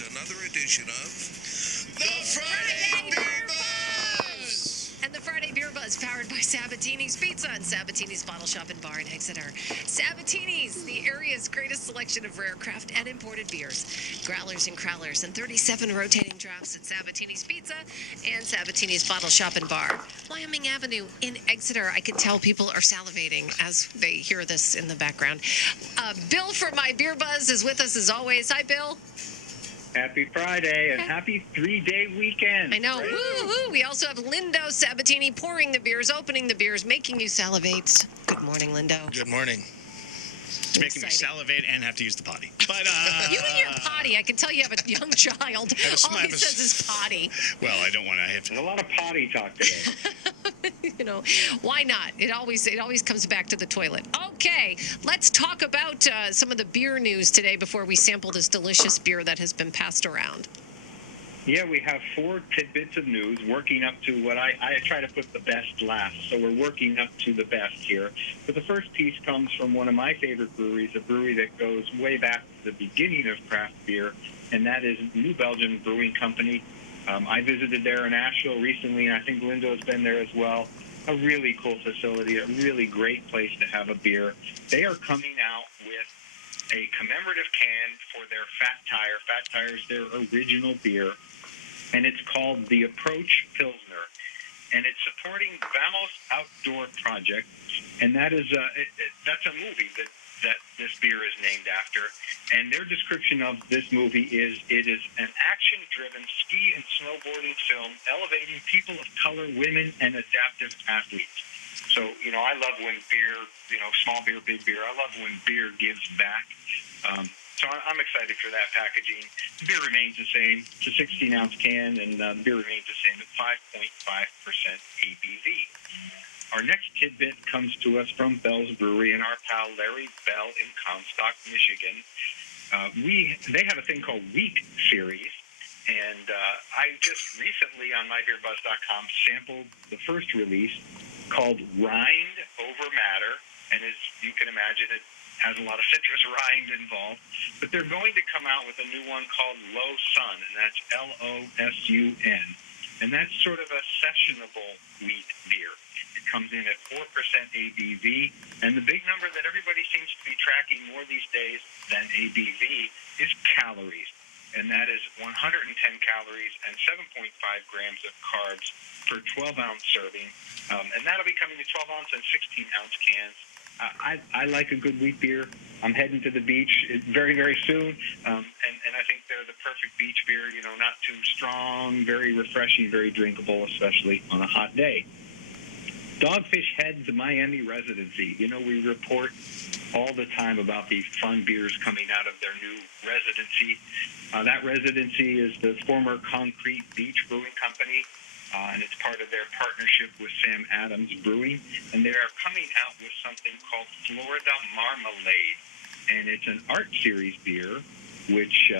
is another edition of The Friday Beer Buzz! And the Friday Beer Buzz, powered by Sabatini's Pizza and Sabatini's Bottle Shop and Bar in Exeter. Sabatini's, the area's greatest selection of rare craft and imported beers. Growlers and crowlers and 37 rotating drafts at Sabatini's Pizza and Sabatini's Bottle Shop and Bar. Wyoming Avenue in Exeter. I can tell people are salivating as they hear this in the background. Bill from My Beer Buzz is with us as always. Hi, Bill. Happy Friday and happy 3-day weekend. I know. Woo-hoo. We also have Lindo Sabatini pouring the beers, opening the beers, making you salivate. Good morning, Lindo. Good morning. It's making me salivate and have to use the potty. But you and your potty. I can tell you have a young child. All he says is potty. Well, I don't want to have to. There's a lot of potty talk today. You know, why not? It always comes back to the toilet. Okay, let's talk about some of the beer news today before we sample this delicious beer that has been passed around. Yeah, we have 4 tidbits of news working up to what I try to put the best last. So we're working up to the best here. But the first piece comes from one of my favorite breweries, a brewery that goes way back to the beginning of craft beer, and that is New Belgium Brewing Company. I visited there in Asheville recently, and I think Lindo's been there as well. A really cool facility, a really great place to have a beer. They are coming out with a commemorative can for their Fat Tire. Fat Tire is their original beer, and it's called the Approach Pilsner. And it's supporting Vamos Outdoor Project, and that is that's a movie that this beer is named after. And their description of this movie is, it is an action-driven ski and snowboarding film elevating people of color, women, and adaptive athletes. So, you know, I love when beer, small beer, big beer, I love when beer gives back. So I'm excited for that packaging. The beer remains the same. It's a 16-ounce can, and the beer remains the same at 5.5% ABV. Our next tidbit comes to us from Bell's Brewery and our pal Larry Bell in Comstock, Michigan. They have a thing called WILK series, and I just recently on mybeerbuzz.com sampled the first release called Rind Over Matter, and as you can imagine, it has a lot of citrus rind involved. But they're going to come out with a new one called Low Sun, and that's L-O-S-U-N, and that's sort of a sessionable wheat beer. It comes in at 4% ABV, and the big number that everybody seems to be tracking more these days than ABV is calories, and that is 110 calories and 7.5 grams of carbs per 12-ounce serving, and that'll be coming in 12-ounce and 16-ounce cans. I like a good wheat beer. I'm heading to the beach very, very soon, and I think they're the perfect beach beer, not too strong, very refreshing, very drinkable, especially on a hot day. Dogfish Head's Miami residency. We report all the time about the fun beers coming out of their new residency. That residency is the former Concrete Beach Brewing Company, and it's part of their partnership with Sam Adams Brewing. And they are coming out with something called Florida Marmalade, and it's an art series beer, which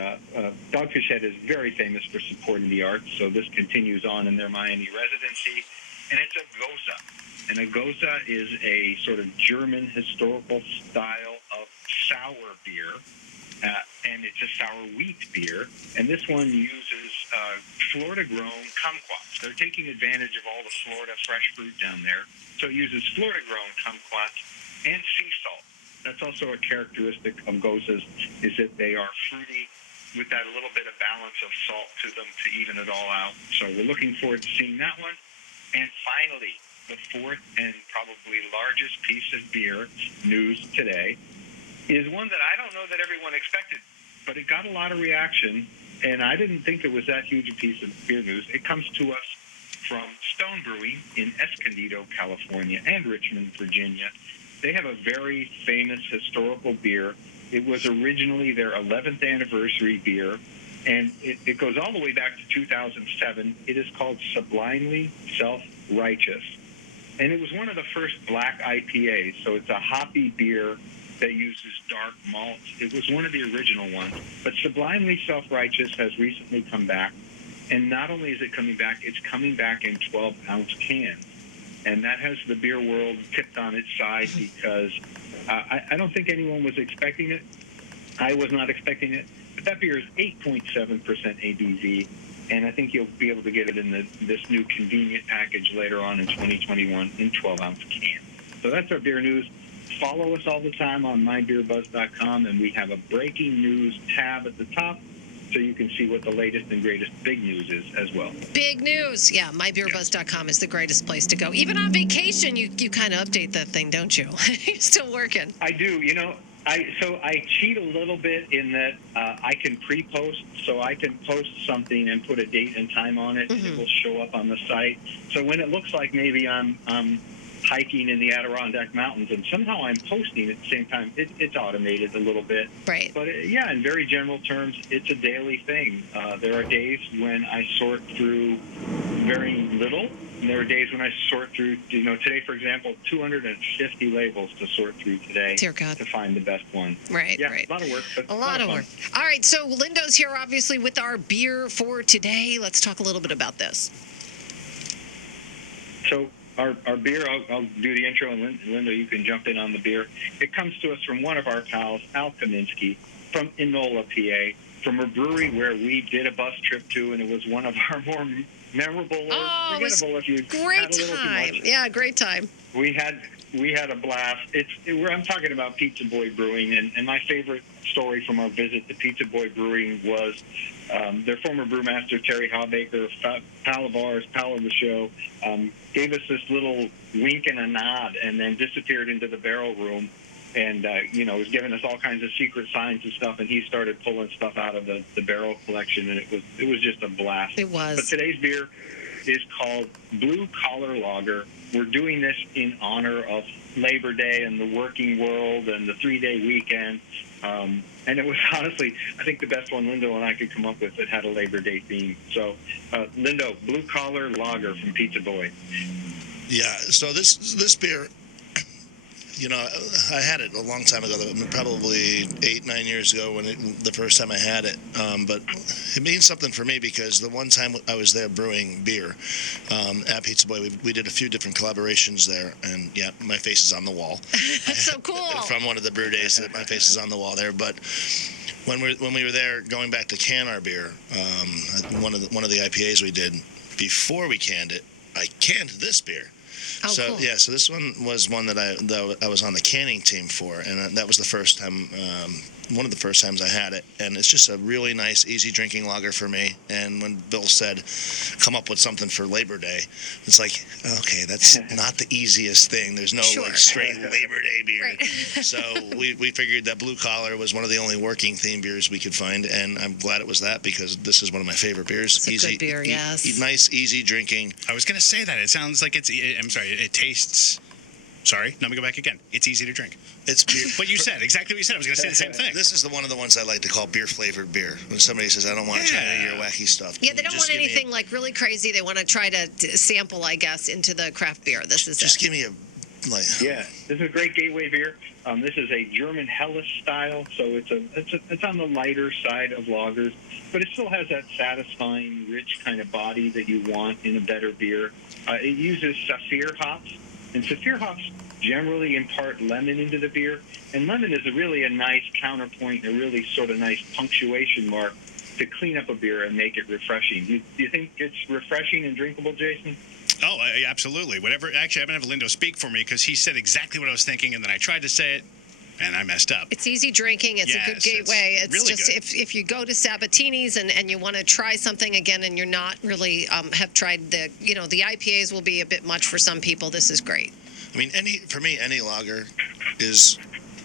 Dogfish Head is very famous for supporting the arts, so this continues on in their Miami residency. And it's a Goza. And a Goza is a sort of German historical style of sour beer, and it's a sour wheat beer. And this one uses Florida-grown kumquats. They're taking advantage of all the Florida fresh fruit down there. So it uses Florida-grown kumquats and sea salt. That's also a characteristic of Gozas, is that they are fruity with that little bit of balance of salt to them to even it all out. So we're looking forward to seeing that one. And finally, the fourth and probably largest piece of beer news today is one that I don't know that everyone expected, but it got a lot of reaction, and I didn't think it was that huge a piece of beer news. It comes to us from Stone Brewing in Escondido, California, and Richmond, Virginia. They have a very famous historical beer. It was originally their 11th anniversary beer, and it goes all the way back to 2007. It is called Sublimely Self-Righteous. And it was one of the first black IPAs, so it's a hoppy beer that uses dark malts. It was one of the original ones. But Sublimely Self-Righteous has recently come back. And not only is it coming back, it's coming back in 12-ounce cans. And that has the beer world tipped on its side because I don't think anyone was expecting it. I was not expecting it. But that beer is 8.7% ABV, and I think you'll be able to get it in this new convenient package later on in 2021 in 12-ounce cans. So that's our beer news. Follow us all the time on mybeerbuzz.com, and we have a breaking news tab at the top, so you can see what the latest and greatest big news is as well. Big news. Yeah, mybeerbuzz.com is the greatest place to go. Even on vacation, you kind of update that thing, don't you? You're still working. I do. I cheat a little bit in that I can pre-post, so I can post something and put a date and time on it, and it will show up on the site. So when it looks like maybe I'm hiking in the Adirondack Mountains, and somehow I'm posting at the same time, it's automated a little bit. Right. But in very general terms, it's a daily thing. There are days when I sort through very little, and there are days when I sort through, today, for example, 250 labels to sort through today. Dear God. To find the best one. Right, yeah, right. A lot of work, but a lot of fun. work. All right, so Lindo's here, obviously, with our beer for today. Let's talk a little bit about this. So our beer, I'll do the intro, and Linda, you can jump in on the beer. It comes to us from one of our pals, Al Kaminsky, from Enola, PA, from a brewery where we did a bus trip to, and it was one of our more memorable or forgettable if you had a little too much. Yeah, great time. We had a blast. I'm talking about Pizza Boy Brewing, and my favorite story from our visit to Pizza Boy Brewing was their former brewmaster, Terry Hawbaker, pal of ours, pal of the show, gave us this little wink and a nod and then disappeared into the barrel room and, was giving us all kinds of secret signs and stuff, and he started pulling stuff out of the barrel collection, and it was just a blast. It was. But today's beer is called Blue Collar Lager. We're doing this in honor of Labor Day and the working world and the 3-day weekend. And it was honestly, I think, the best one Lindo and I could come up with that had a Labor Day theme. So, Lindo, Blue Collar Lager from Pizza Boy. Yeah, so this beer, I had it a long time ago, probably 8-9 years ago the first time I had it. But it means something for me because the one time I was there brewing beer at Pizza Boy, we did a few different collaborations there, and yeah, my face is on the wall. That's so cool. From one of the brew days, my face is on the wall there. But when we were there, going back to can our beer, one of the IPAs we did before we canned it, I canned this beer. Oh, so cool. yeah, so this one was one that I was on the canning team for, and that was the first time, one of the first times I had it, and it's just a really nice, easy drinking lager for me. And when Bill said, "Come up with something for Labor Day," it's like, okay, that's not the easiest thing. There's no like straight Labor Day beer. Right. So we figured that Blue Collar was one of the only working theme beers we could find, and I'm glad it was that because this is one of my favorite beers. It's a easy, good beer, yes. Nice, easy drinking. I was going to say that. It sounds like I'm sorry, it tastes... Sorry, let me go back again. It's easy to drink. It's beer. What you said, exactly what you said. I was going to say the same thing. This is one of the ones I like to call beer-flavored beer. When somebody says, I don't want to try any of your wacky stuff. Yeah, they don't want anything like really crazy. They want to try to sample, I guess, into the craft beer. This is just give me a... Yeah, this is a great gateway beer. This is a German Helles style, so it's on the lighter side of lagers, but it still has that satisfying, rich kind of body that you want in a better beer. It uses Saphir hops, and Saphir hops generally impart lemon into the beer, and lemon is a nice counterpoint, a really sort of nice punctuation mark to clean up a beer and make it refreshing. Do you think it's refreshing and drinkable, Jason? Oh, absolutely. Whatever. Actually, I'm going to have Lindo speak for me because he said exactly what I was thinking, and then I tried to say it, and I messed up. It's easy drinking. It's a good gateway. It's really just good. if you go to Sabatini's and you want to try something again and you're not really have tried the IPAs will be a bit much for some people. This is great. I mean, any lager is,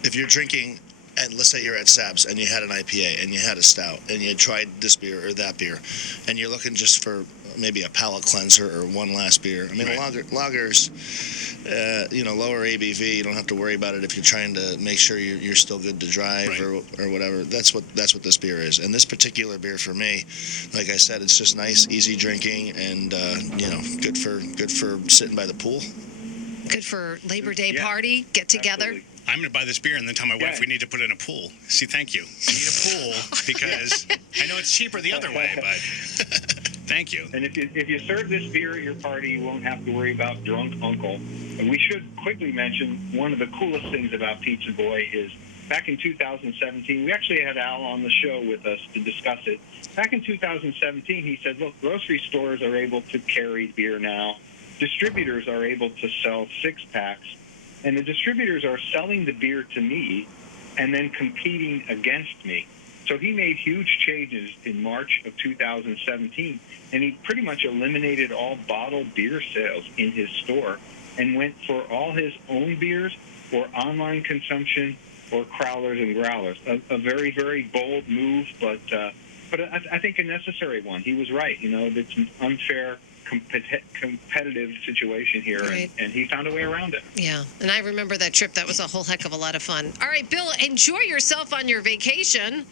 if you're drinking, and let's say you're at Sab's and you had an IPA and you had a stout and you tried this beer or that beer, and you're looking just for maybe a palate cleanser or one last beer. I mean, lagers, lower ABV. You don't have to worry about it if you're trying to make sure you're still good to drive or whatever. That's what this beer is. And this particular beer for me, like I said, it's just nice, easy drinking, and good for sitting by the pool. Good for Labor Day party, get together. Absolutely. I'm going to buy this beer and then tell my wife we need to put it in a pool. See, thank you. We need a pool because I know it's cheaper the other way, but thank you. And if you serve this beer at your party, you won't have to worry about drunk uncle. And we should quickly mention one of the coolest things about Pizza Boy is back in 2017, we actually had Al on the show with us to discuss it. Back in 2017, he said, look, grocery stores are able to carry beer now. Distributors are able to sell six-packs. And the distributors are selling the beer to me and then competing against me. So he made huge changes in March of 2017, and he pretty much eliminated all bottled beer sales in his store and went for all his own beers or online consumption or crowlers and growlers. A very, very bold move, but I think a necessary one. He was right. You know, it's an unfair competitive situation here, right. and he found a way around it. Yeah, and I remember that trip. That was a whole heck of a lot of fun. All right, Bill, enjoy yourself on your vacation.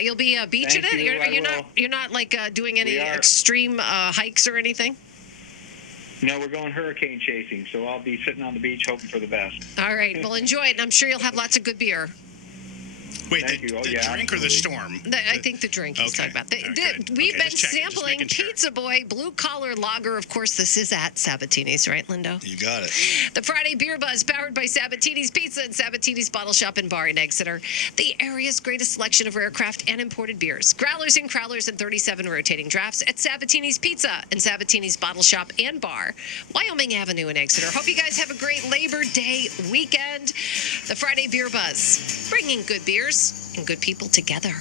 You'll be beaching Thank it. you, You're not like doing any extreme hikes or anything. No, we're going hurricane chasing, so I'll be sitting on the beach hoping for the best. All right, well, enjoy it, and I'm sure you'll have lots of good beer. Wait, Thank the you. drink Absolutely. or the storm? I think the drink he's talking about. Okay, We've been just checking, just sampling making sure. Pizza Boy Blue Collar Lager. Of course, this is at Sabatini's, right, Lindo? You got it. The Friday Beer Buzz, powered by Sabatini's Pizza and Sabatini's Bottle Shop and Bar in Exeter. The area's greatest selection of rare craft and imported beers. Growlers and crowlers and 37 rotating drafts at Sabatini's Pizza and Sabatini's Bottle Shop and Bar, Wyoming Avenue in Exeter. Hope you guys have a great Labor Day weekend. The Friday Beer Buzz, bringing good beers and good people together.